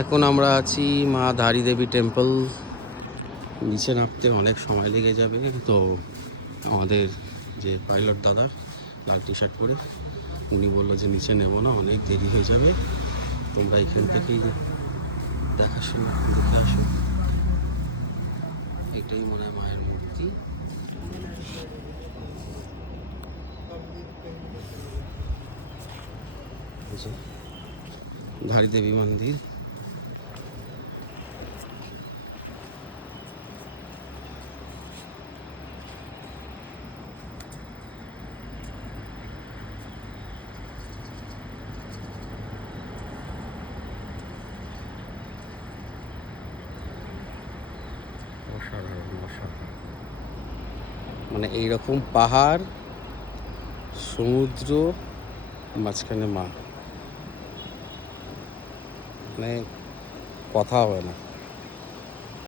এখন আমরা আছি মা ধারী দেবী টেম্পল। নিচে নামতে অনেক সময় লেগে যাবে, তো আমাদের যে পাইলট দাদা লাল টি শার্ট পরে উনি বললো যে নিচে নেব না, অনেক দেরি হয়ে যাবে, তোমরা এখান থেকেই দেখে আসো। এটাই মনে হয় মায়ের মূর্তি। ধারী দেবী মন্দির। অসাধারণ অসাধারণ, মানে এইরকম পাহাড়, সমুদ্র, মাঝখানে মা, মানে কথা হবে না।